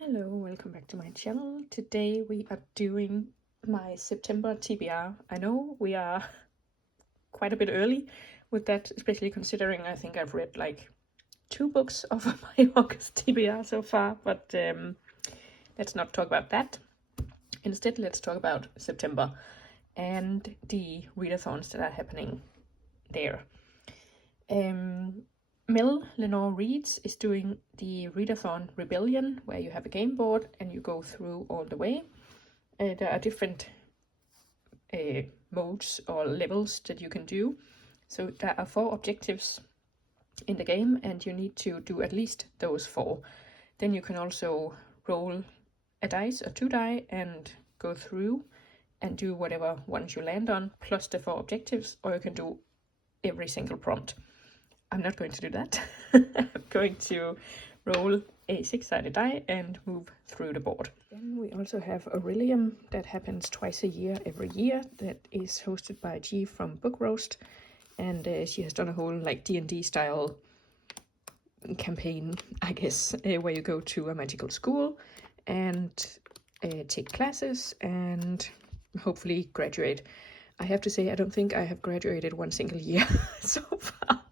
Hello, welcome back to my channel. Today we are doing my September TBR. I know we are quite a bit early with that, especially considering I think I've read like 2 books of my August TBR so far, but let's not talk about that. Instead, let's talk about September and the readathons that are happening there. Mel Lenore Reads is doing the Readathon Rebellion, where you have a game board and you go through all the way. There are different modes or levels that you can do. So there are 4 objectives in the game and you need to do at least those 4. Then you can also roll a dice or 2 die and go through and do whatever ones you land on, plus the 4 objectives, or you can do every single prompt. I'm not going to do that. I'm going to roll a 6-sided die and move through the board. Then we also have Orilium that happens twice a year, every year, that is hosted by G from Book Roast, and she has done a whole like D&D style campaign, I guess, where you go to a magical school and take classes and hopefully graduate. I have to say, I don't think I have graduated one single year so far.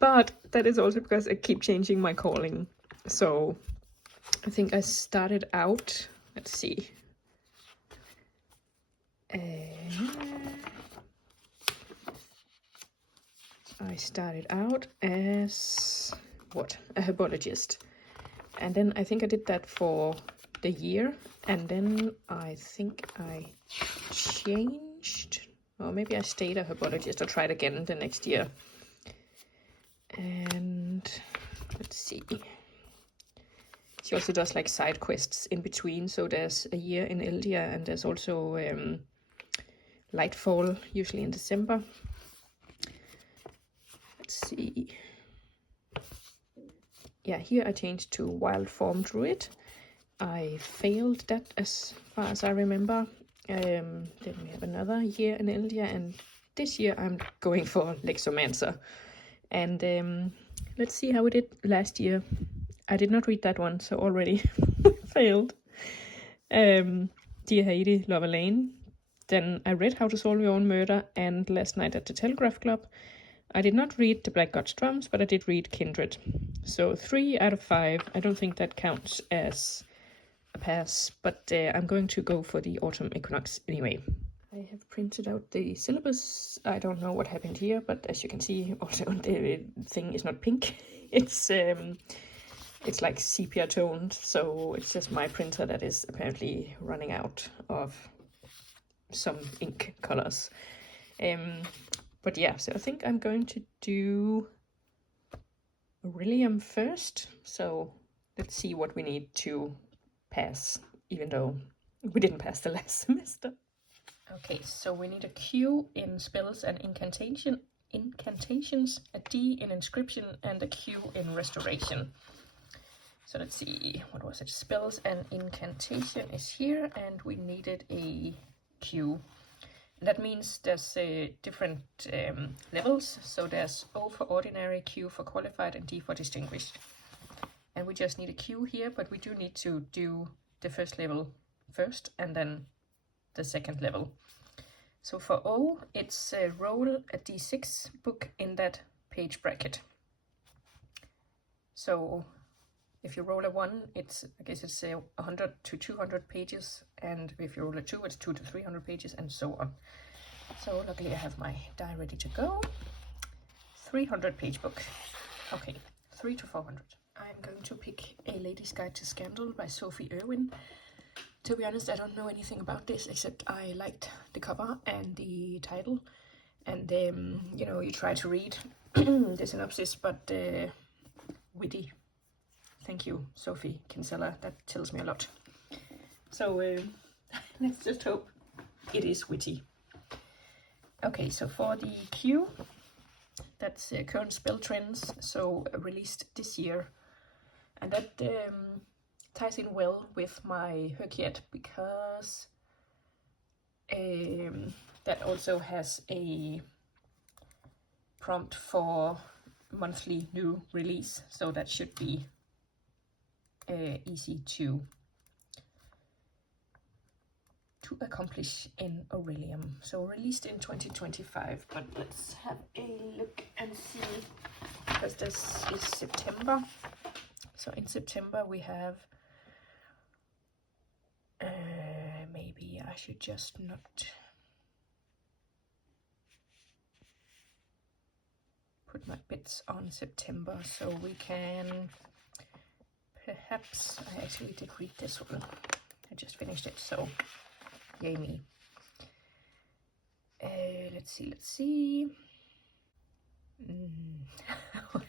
But that is also because I keep changing my calling. So I think I started out, let's see. I started out as, a herbologist. And then I think I did that for the year. And then I think I changed, or maybe I stayed a herbologist or tried again the next year. And let's see, she also does like side quests in between, so there's a year in Eldia and there's also Lightfall, usually in December. Let's see, yeah, here I changed to Wild Form Druid. I failed that as far as I remember. Then we have another year in Eldia, and this year I'm going for Lexomancer. And let's see how we did last year. I did not read that one, so already failed. Dear Haiti, Love Elaine. Then I read How to Solve Your Own Murder and Last Night at the Telegraph Club. I did not read The Black God's Drums, but I did read Kindred. So 3 out of 5. I don't think that counts as a pass, but I'm going to go for the Autumn Equinox anyway. I have printed out the syllabus. I don't know what happened here, but as you can see, also the thing is not pink. It's like sepia toned, so it's just my printer that is apparently running out of some ink colors. But yeah, so I think I'm going to do Orilium first. So let's see what we need to pass, even though we didn't pass the last semester. Okay, so we need a Q in spells and incantations, a D in inscription, and a Q in restoration. So let's see, what was it? Spells and incantation is here, and we needed a Q. And that means there's different levels. So there's O for ordinary, Q for qualified, and D for distinguished. And we just need a Q here, but we do need to do the first level first, and then the second level. So for O, it's roll a D6 book in that page bracket. So if you roll a 1, it's, I guess it's 100 to 200 pages, and if you roll a 2, it's 200 to 300 pages, and so on. So luckily I have my die ready to go. 300 page book. Okay, 3 to 400. I'm going to pick A Lady's Guide to Scandal by Sophie Irwin. To be honest, I don't know anything about this, except I liked the cover and the title. And, you know, you try to read the synopsis, but witty. Thank you, Sophie Kinsella. That tells me a lot. So let's just hope it is witty. Okay, so for the Q, that's current spell trends, so released this year. And that ties in well with my Herkiet, because that also has a prompt for monthly new release, so that should be easy to accomplish in Orilium. So released in 2025, but let's have a look and see, because this is September. So in September we have, maybe I should just not put my bits on September, so we can perhaps, I actually did read this one, I just finished it, so yay me. Let's see.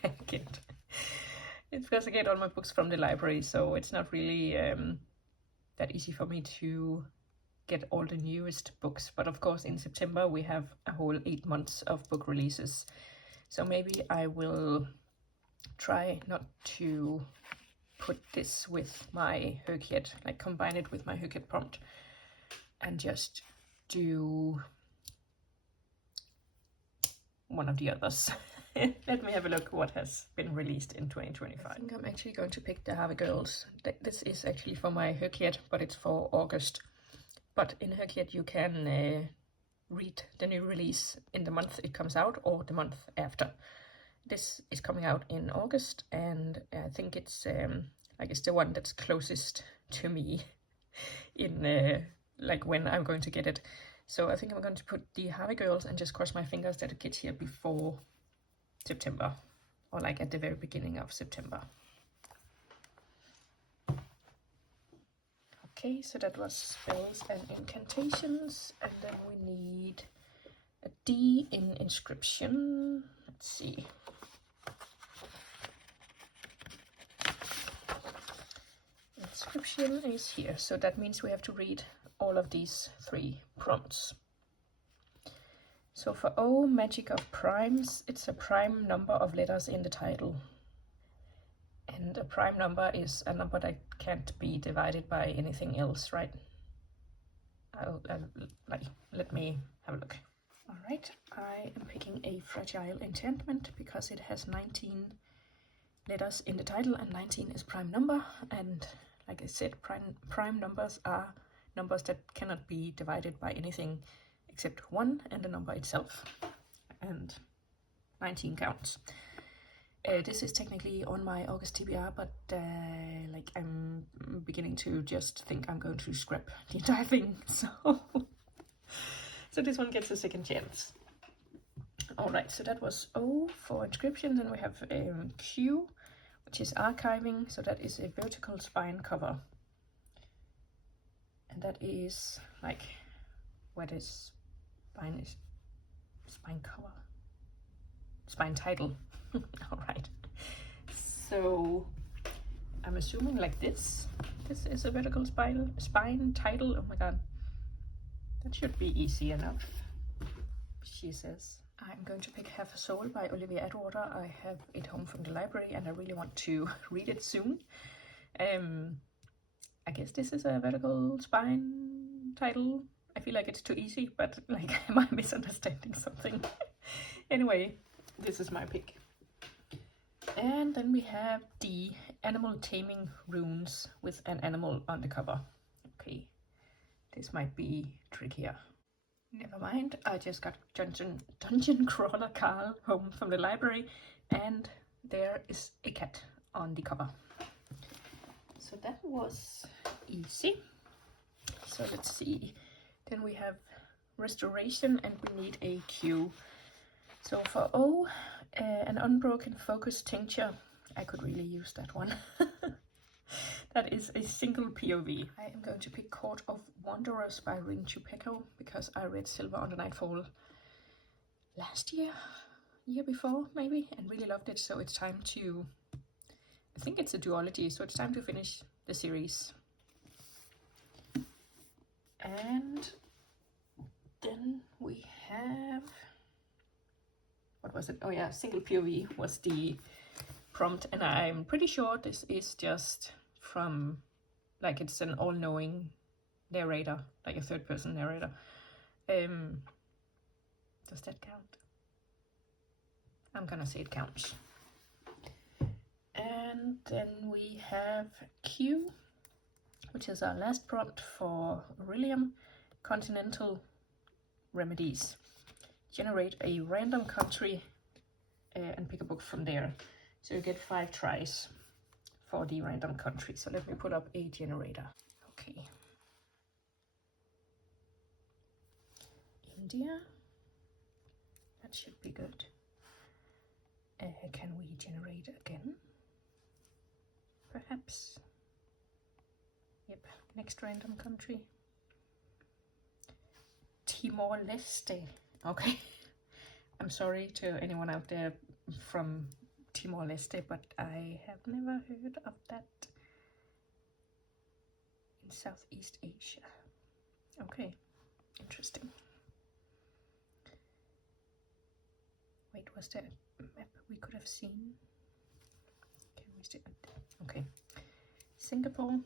I get it's because I get all my books from the library, so it's not really that easy for me to get all the newest books. But of course in September we have a whole 8 months of book releases, so maybe I will try not to put this with my Herkiet, like combine it with my Herkiet prompt and just do one of the others. Let me have a look what has been released in 2025. I think I'm actually going to pick the Harvey Girls. This is actually for my Herkiet, but it's for August. But in Herkiet you can read the new release in the month it comes out or the month after. This is coming out in August, and I think it's like it's the one that's closest to me in like when I'm going to get it. So I think I'm going to put the Harvey Girls and just cross my fingers that it gets here before September, or like at the very beginning of September. Okay, so that was spells and incantations, and then we need a D in inscription. Let's see. Inscription is here, so that means we have to read all of these 3 prompts. So for O, Magic of Primes, it's a prime number of letters in the title. And a prime number is a number that can't be divided by anything else, right? Let me have a look. All right, I am picking a Fragile Enchantment because it has 19 letters in the title, and 19 is prime number. And like I said, prime numbers are numbers that cannot be divided by anything except 1 and the number itself, and 19 counts. This is technically on my August TBR, but like I'm beginning to just think I'm going to scrap the entire thing, so this one gets a second chance. Alright, so that was O for inscription. Then we have Q, which is archiving, so that is a vertical spine cover. And that is like where this spine is, spine cover, spine title. All right, so I'm assuming like this is a vertical spine title. Oh my god, that should be easy enough, she says. I'm going to pick Half a Soul by Olivia Atwater. I have it home from the library and I really want to read it soon. I guess this is a vertical spine title. I feel like it's too easy, but like, am I misunderstanding something? Anyway, this is my pick. And then we have the Animal Taming Runes with an animal on the cover. Okay, this might be trickier. Never mind, I just got Dungeon Crawler Carl home from the library, and there is a cat on the cover. So that was easy. So let's see. Then we have Restoration, and we need a Q. So for O, an Unbroken Focus Tincture. I could really use that one. That is a single POV. I am going to pick Court of Wanderers by Rin Chupeco because I read Silver on the Nightfall last year before maybe, and really loved it. So it's time to, I think it's a duology, so it's time to finish the series. And then we have, what was it? Oh yeah, single POV was the prompt, and I'm pretty sure this is just from, like, it's an all-knowing narrator, like a third-person narrator. Does that count? I'm gonna say it counts. And then we have Q, which is our last prompt for Orilium, continental remedies. Generate a random country and pick a book from there. So you get 5 tries for the random country. So let me put up a generator. Okay. India. That should be good. Can we generate again? Perhaps. Yep, next random country. Timor-Leste. Okay. I'm sorry to anyone out there from Timor-Leste, but I have never heard of that in Southeast Asia. Okay, interesting. Wait, was there a map we could have seen? Can we see it? Okay, Singapore.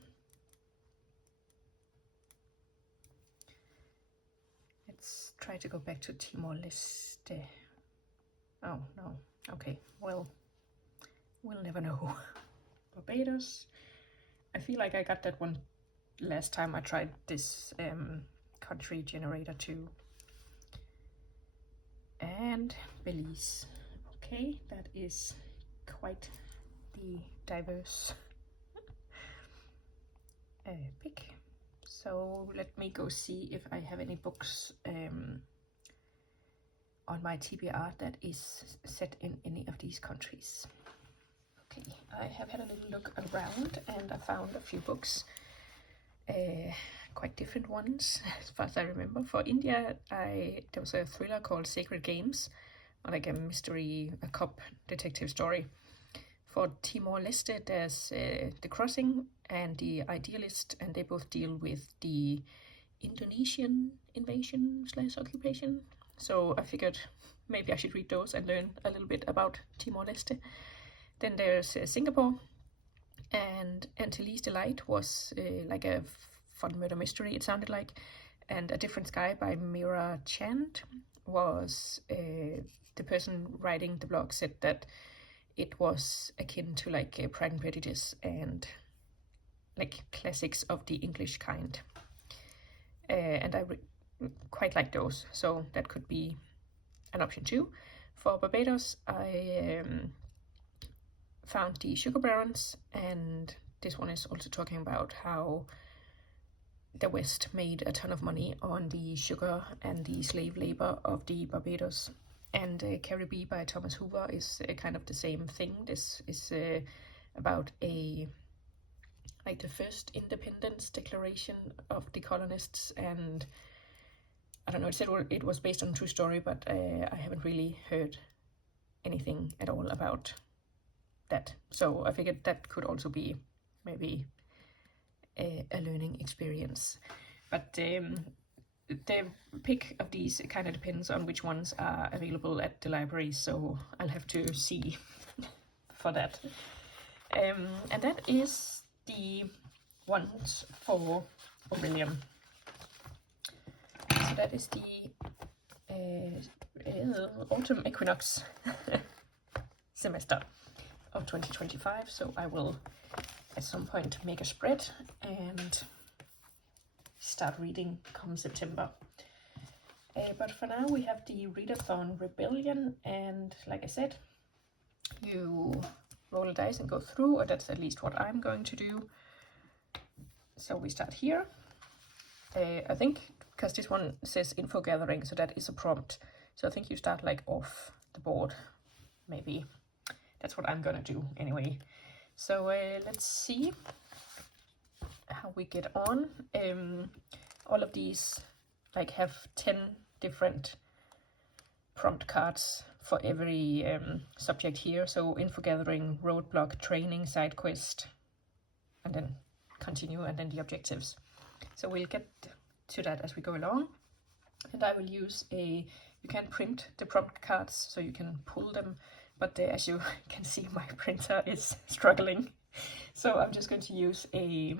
Let's try to go back to Timor-Leste. Oh, no. Okay, well, we'll never know. Barbados. I feel like I got that one last time I tried this country generator too. And Belize. Okay, that is quite the diverse pick. So let me go see if I have any books on my TBR that is set in any of these countries. Okay, I have had a little look around and I found a few books, quite different ones as far as I remember. For India, there was a thriller called Sacred Games, like a mystery, a cop detective story. For Timor-Leste, there's The Crossing and The Idealist, and they both deal with the Indonesian invasion / occupation. So I figured maybe I should read those and learn a little bit about Timor-Leste. Then there's Singapore, and Antilles Delight was like a fun murder mystery, it sounded like. And A Different Sky by Mira Chand was, the person writing the blog said that it was akin to like Pride and Prejudice and like classics of the English kind. And I quite like those, so that could be an option too. For Barbados, I found The Sugar Barons, and this one is also talking about how the West made a ton of money on the sugar and the slave labor of the Barbados. And Caribbean by Thomas Hoover is kind of the same thing. This is about like the first independence declaration of the colonists, and I don't know, it said it was based on a true story, but I haven't really heard anything at all about that. So I figured that could also be maybe a learning experience. But the pick of these kind of depends on which ones are available at the library, so I'll have to see for that. And that is the ones for Orilium. So that is the autumn equinox semester of 2025. So I will at some point make a spread and start reading come September. But for now we have the Readathon Rebellion, and like I said, you roll a dice and go through, or that's at least what I'm going to do. So we start here. I think because this one says info gathering, so that is a prompt. So I think you start like off the board, maybe. That's what I'm gonna do anyway. So let's see how we get on. All of these like have 10 different prompt cards for every subject here. So info gathering, roadblock, training, side quest, and then continue, and then the objectives. So we'll get to that as we go along. And I will use you can print the prompt cards so you can pull them, but as you can see, my printer is struggling. So I'm just going to use a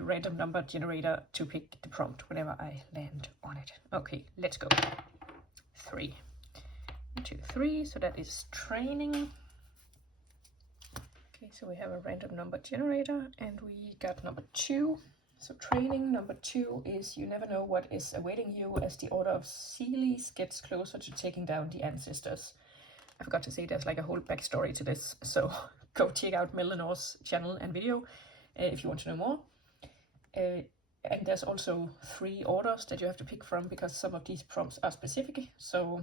random number generator to pick the prompt whenever I land on it. Okay, let's go. 3, 1, 2, 3. So that is training. Okay, so we have a random number generator and we got number 2. So training number 2 is you never know what is awaiting you as the Order of Sealies gets closer to taking down the ancestors. I forgot to say there's like a whole backstory to this, so go check out Melinor's channel and video if you want to know more. And there's also 3 orders that you have to pick from because some of these prompts are specific. So,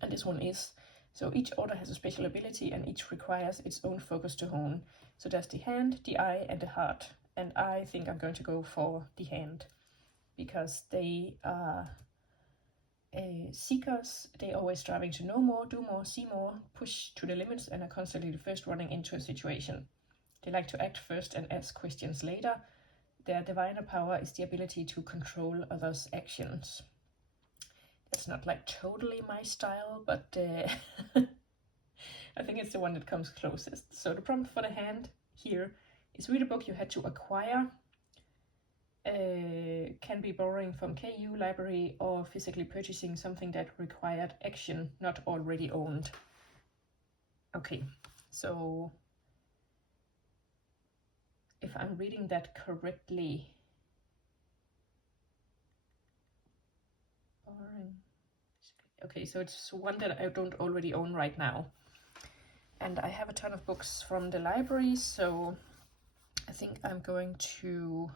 and this one is. So each order has a special ability and each requires its own focus to hone. So there's the hand, the eye, and the heart. And I think I'm going to go for the hand because they are seekers. They're always striving to know more, do more, see more, push to the limits, and are constantly the first running into a situation. They like to act first and ask questions later. Their diviner power is the ability to control others' actions. It's not like totally my style, but I think it's the one that comes closest. So the prompt for the hand here is read a book you had to acquire. Can be borrowing from KU library or physically purchasing something that required action not already owned. Okay, so if I'm reading that correctly, okay, so it's one that I don't already own right now. And I have a ton of books from the library, so I think I'm going to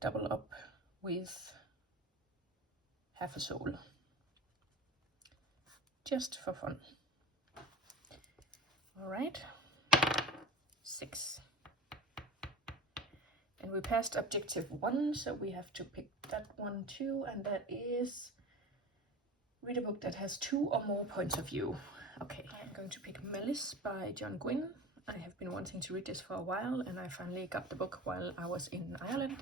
double up with half a soul. Just for fun. All right, 6. And we passed objective 1, so we have to pick that one too, and that is read a book that has 2 or more points of view. Okay, I'm going to pick Malice by John Gwynne. I have been wanting to read this for a while, and I finally got the book while I was in Ireland.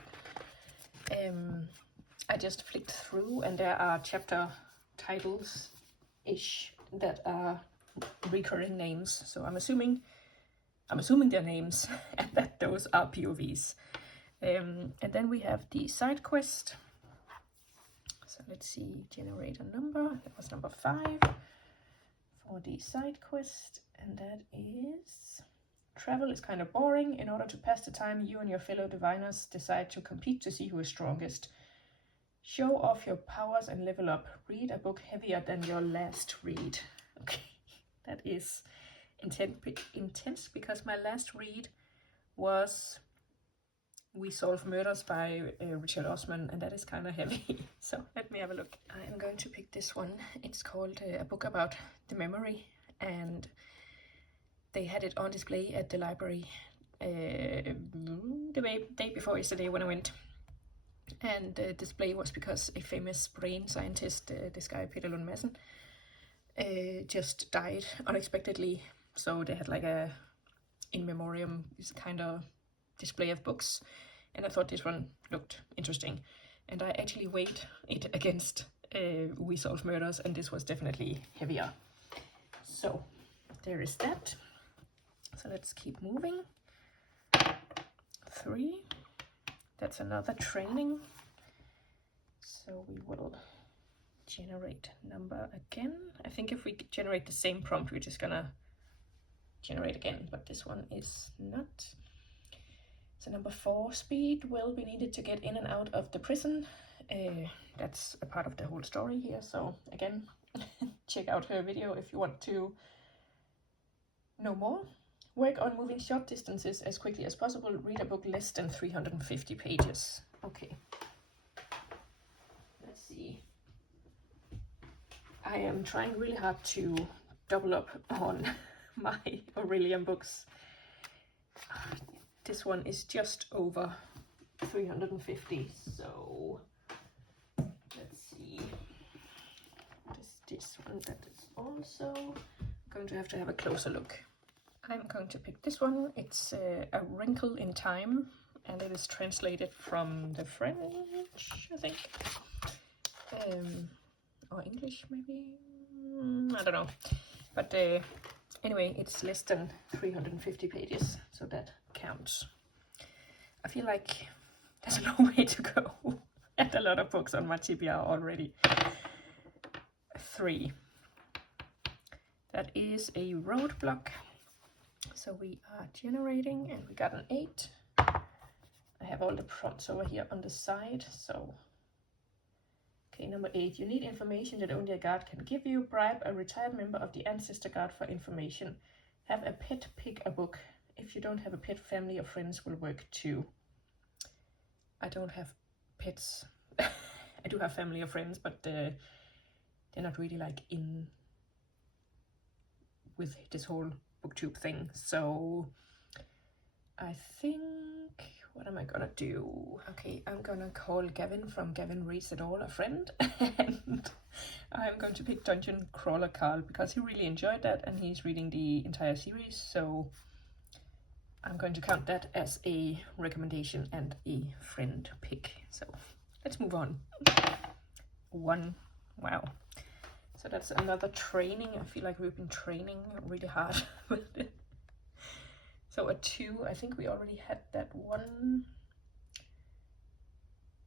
I just flicked through, and there are chapter titles-ish that are recurring names. So I'm assuming they're names, and that those are POVs. And then we have the side quest. So let's see, generate a number. That was number 5 for the side quest, and that is travel is kind of boring. In order to pass the time, you and your fellow diviners decide to compete to see who is strongest. Show off your powers and level up. Read a book heavier than your last read. Okay, that is intense because my last read was We Solve Murders by Richard Osman, and that is kind of heavy. So let me have a look. I am going to pick this one. It's called A Book About the Memory, and they had it on display at the library the day before yesterday when I went. And the display was because a famous brain scientist, this guy Peter Lund Madsen, just died unexpectedly. So they had like a in memoriam kind of display of books, and I thought this one looked interesting. And I actually weighed it against We Solve Murders, and this was definitely heavier. So there is that. So let's keep moving. 3. That's another training. So we will generate number again. I think if we generate the same prompt, we're just gonna generate again, but this one is not. So number 4, speed will be needed to get in and out of the prison. That's a part of the whole story here. So again, check out her video if you want to know more. Work on moving short distances as quickly as possible. Read a book less than 350 pages. Okay. Let's see. I am trying really hard to double up on my Orilium books. This one is just over 350, so let's see. This one that is also going to have a closer look. I'm going to pick this one. It's A Wrinkle in Time, and it is translated from the French, I think, or English maybe, I don't know. But anyway, it's less than 350 pages, so that counts. I feel like there's a long way to go. I had a lot of books on my TBR already. 3. That is a roadblock. So we are generating, and we got an 8. I have all the prompts over here on the side. So, okay, number 8. You need information that only a guard can give you. Bribe a retired member of the Ancestor Guard for information. Have a pet pick a book. If you don't have a pet, family or friends will work too. I don't have pets. I do have family or friends, but they're not really like in with this whole booktube thing. So I think, what am I gonna do? Okay, I'm gonna call Gavin from Gavin Reads It All a friend, and I'm going to pick Dungeon Crawler Carl because he really enjoyed that and he's reading the entire series, so I'm going to count that as a recommendation and a friend pick. So let's move on. 1. Wow. So that's another training. I feel like we've been training really hard with it. So a 2, I think we already had that one.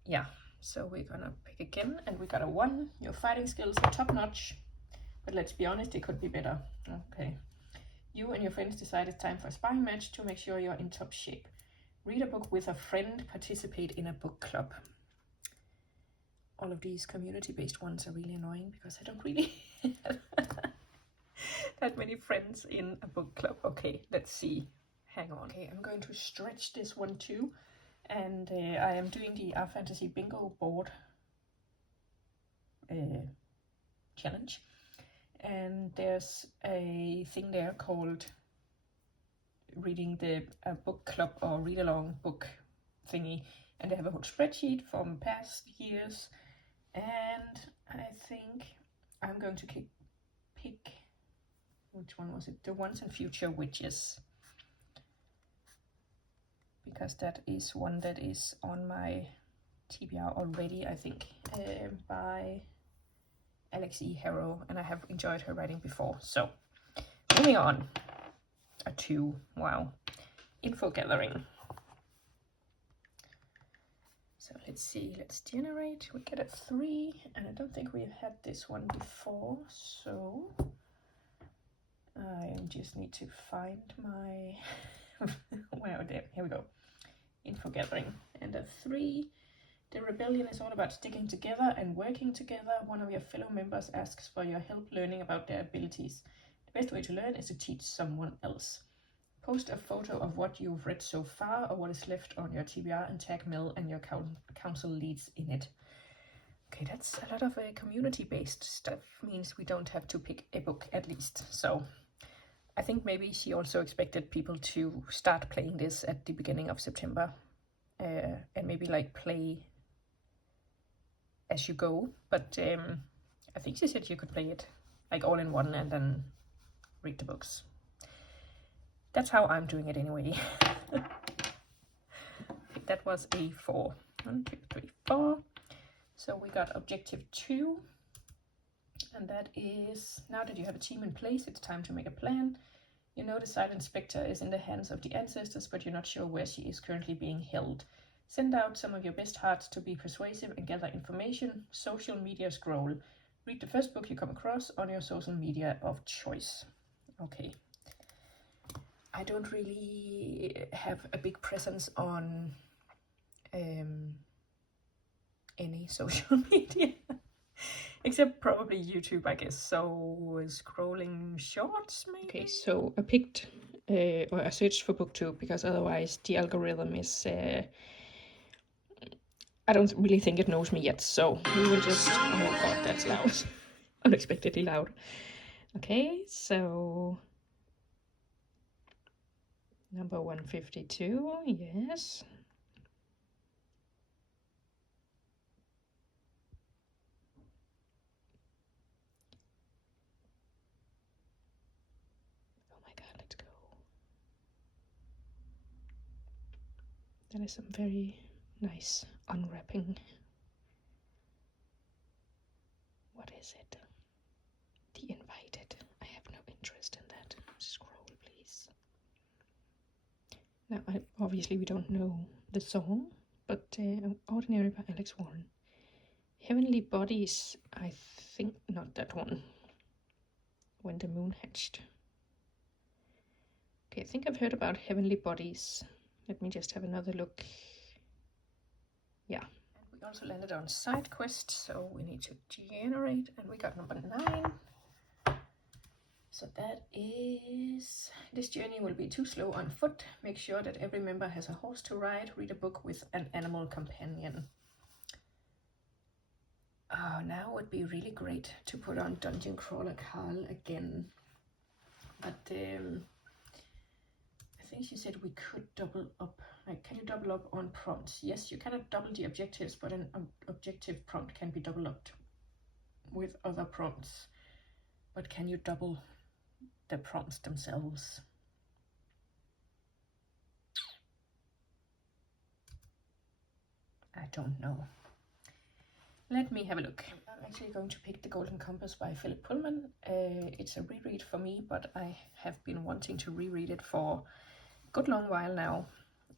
Yeah, so we're gonna pick again, and we got a 1. Your fighting skills are top notch, but let's be honest, it could be better. Okay. You and your friends decide it's time for a sparring match to make sure you're in top shape. Read a book with a friend, participate in a book club. All of these community-based ones are really annoying because I don't really have that many friends in a book club. Okay, let's see. Hang on. Okay, I'm going to stretch this one too. And I am doing the Our Fantasy Bingo board challenge. And there's a thing there called reading the book club or read along book thingy. And they have a whole spreadsheet from past years. And I think I'm going to pick, which one was it? The Once and Future Witches. Because that is one that is on my TBR already, I think, by Alex E. Harrow, and I have enjoyed her writing before. So, moving on. A 2, wow. Info gathering. So let's see, let's generate. We get a 3, and I don't think we've had this one before, so I just need to find my, wow, there, here we go. Info gathering, and a 3. The rebellion is all about sticking together and working together. One of your fellow members asks for your help learning about their abilities. The best way to learn is to teach someone else. Post a photo of what you've read so far or what is left on your TBR and tag Mel and your council leads in it. Okay, that's a lot of community-based stuff. Means we don't have to pick a book at least. So I think maybe she also expected people to start playing this at the beginning of September. And maybe like play as you go. But I think she said you could play it like all in one and then read the books. That's how I'm doing it anyway. That was a 4. 1, 2, 3, 4. So we got objective 2. And that is, now that you have a team in place, it's time to make a plan. You know the Silent Spectre is in the hands of the ancestors, but you're not sure where she is currently being held. Send out some of your best hearts to be persuasive and gather information. Social media scroll. Read the first book you come across on your social media of choice. Okay. I don't really have a big presence on any social media. Except probably YouTube, I guess. So scrolling shorts, maybe? Okay, so I picked, or I searched for booktube because otherwise the algorithm is, I don't really think it knows me yet. So we will just, oh god, that's loud. Unexpectedly loud. Okay, so number 152, yes. That is some very nice unwrapping. What is it? The Invited. I have no interest in that. Scroll, please. Now, obviously we don't know the song, but Ordinary by Alex Warren. Heavenly Bodies, I think not that one. When the Moon Hatched. Okay, I think I've heard about heavenly bodies. Let me just have another look. Yeah. And we also landed on side quest, so we need to generate, and we got number 9. So that is, this journey will be too slow on foot. Make sure that every member has a horse to ride. Read a book with an animal companion. Oh, now would be really great to put on Dungeon Crawler Carl again. But I think she said we could double up. Like, can you double up on prompts? Yes, you cannot double the objectives, but an objective prompt can be double upped with other prompts. But can you double the prompts themselves? I don't know. Let me have a look. I'm actually going to pick The Golden Compass by Philip Pullman. It's a reread for me, but I have been wanting to reread it for a good long while now.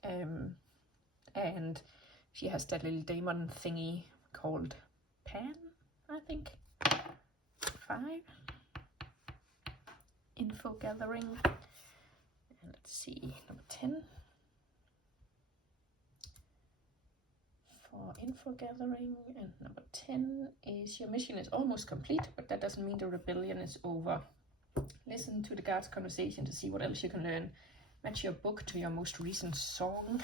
And she has that little daemon thingy called Pan, I think. 5. Info gathering. And let's see, number 10. For info gathering, and number 10 is your mission is almost complete, but that doesn't mean the rebellion is over. Listen to the guard's conversation to see what else you can learn. Match your book to your most recent song.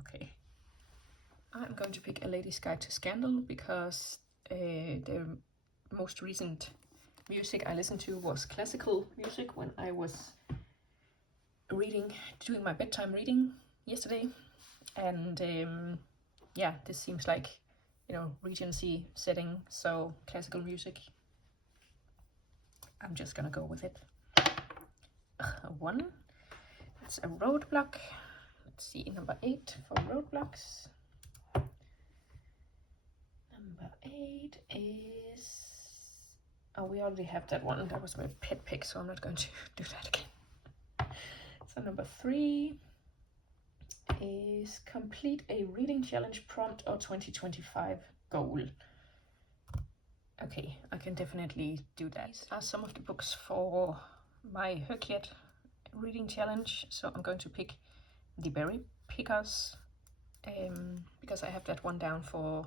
Okay. I'm going to pick A Lady's Guide to Scandal because the most recent music I listened to was classical music when I was doing my bedtime reading yesterday. And yeah, this seems like, you know, Regency setting, so classical music. I'm just gonna go with it. 1. It's a roadblock. Let's see, number 8 for roadblocks. Number 8 is... Oh, we already have that one. That was my pet pick, so I'm not going to do that again. So number 3 is complete a reading challenge prompt or 2025 goal. Okay, I can definitely do that. These are some of the books for my Hercule reading challenge, so I'm going to pick The Berry Pickers because I have that one down for,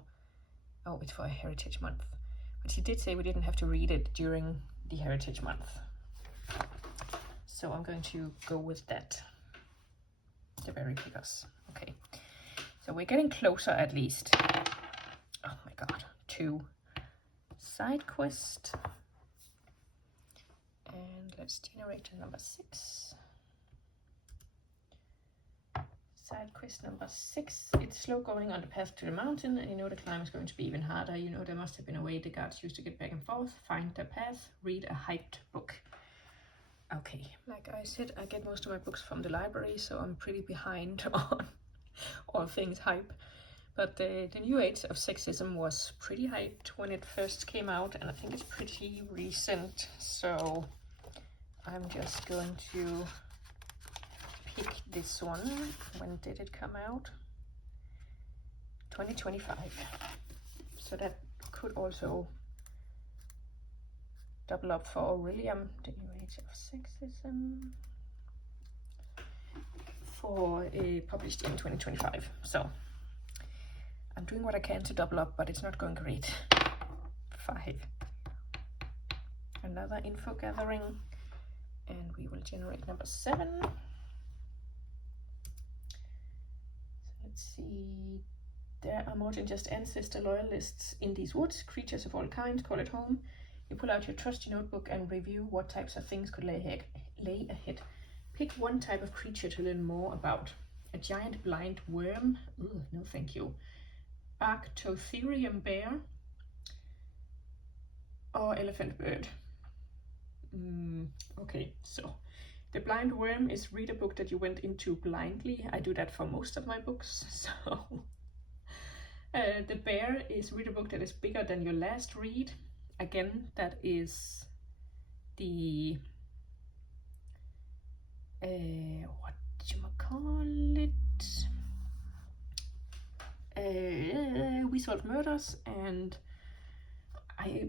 oh, it's for a Heritage Month. But she did say we didn't have to read it during the Heritage Month, so I'm going to go with that. The Berry Pickers. Okay, so we're getting closer at least. Oh my god, 2. Side quest. And let's generate number 6. Side quest number 6. It's slow going on the path to the mountain, and you know the climb is going to be even harder. You know there must have been a way the guards used to get back and forth. Find the path. Read a hyped book. Okay, like I said, I get most of my books from the library, so I'm pretty behind on all things hype. But the New Age of Sexism was pretty hyped when it first came out, and I think it's pretty recent, so I'm just going to pick this one. When did it come out? 2025. So that could also double up for Orilium, The New Age of Sexism, for published in 2025. So I'm doing what I can to double up, but it's not going great. 5. Another info gathering, and we will generate number 7. So let's see. There are more than just ancestor loyalists in these woods. Creatures of all kinds call it home. You pull out your trusty notebook and review what types of things could lay ahead. Pick one type of creature to learn more about. A giant blind worm. Ooh, no thank you. Arctotherium bear. Or elephant bird. Okay, so the blind worm is read a book that you went into blindly. I do that for most of my books. So the bear is read a book that is bigger than your last read. Again, that is the what do you call it? We Solve Murders, and I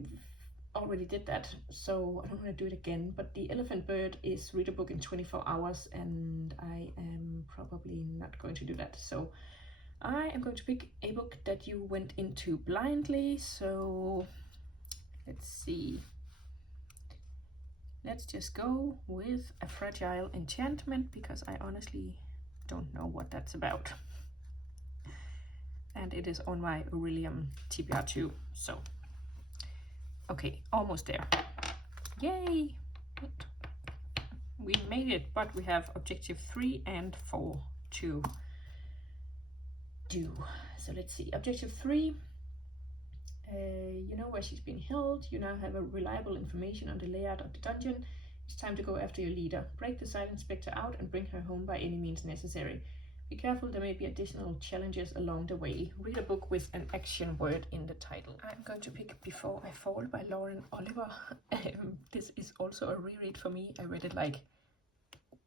already did that, so I don't want to do it again. But The Elephant Bird is read a book in 24 hours, and I am probably not going to do that. So I am going to pick a book that you went into blindly. So let's see. Let's just go with A Fragile Enchantment, because I honestly don't know what that's about. And it is on my Orilium TBR 2, so okay, almost there. Yay! We made it, but we have objective 3 and 4 to do. So let's see, objective 3. You know where she's been held. You now have a reliable information on the layout of the dungeon. It's time to go after your leader. Break the Silent Spectre out and bring her home by any means necessary. Be careful, there may be additional challenges along the way. Read a book with an action word in the title. I'm going to pick Before I Fall by Lauren Oliver. This is also a reread for me. I read it like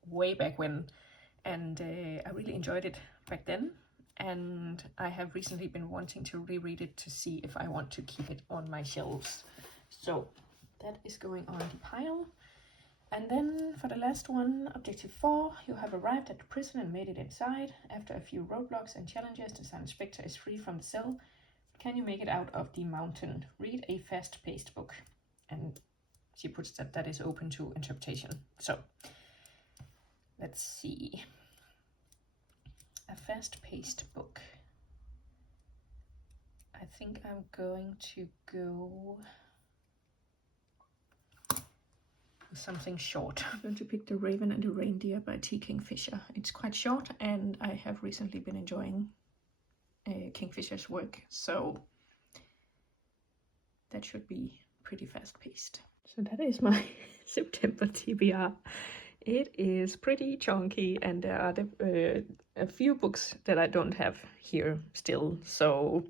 way back when, and I really enjoyed it back then. And I have recently been wanting to reread it to see if I want to keep it on my shelves. So that is going on the pile. And then for the last one, objective 4, you have arrived at the prison and made it inside. After a few roadblocks and challenges, the Silent Spectre is free from the cell. Can you make it out of the mountain? Read a fast-paced book. And she puts that is open to interpretation. So let's see. A fast-paced book. I think I'm going to go with something short. I'm going to pick The Raven and the Reindeer by T. Kingfisher. It's quite short, and I have recently been enjoying Kingfisher's work, so that should be pretty fast-paced. So that is my September TBR. It is pretty chunky, and there are a few books that I don't have here still, so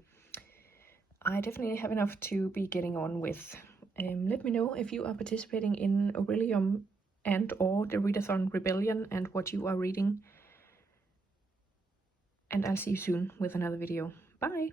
I definitely have enough to be getting on with. Let me know if you are participating in Orilium and or the Readathon Rebellion and what you are reading. And I'll see you soon with another video. Bye!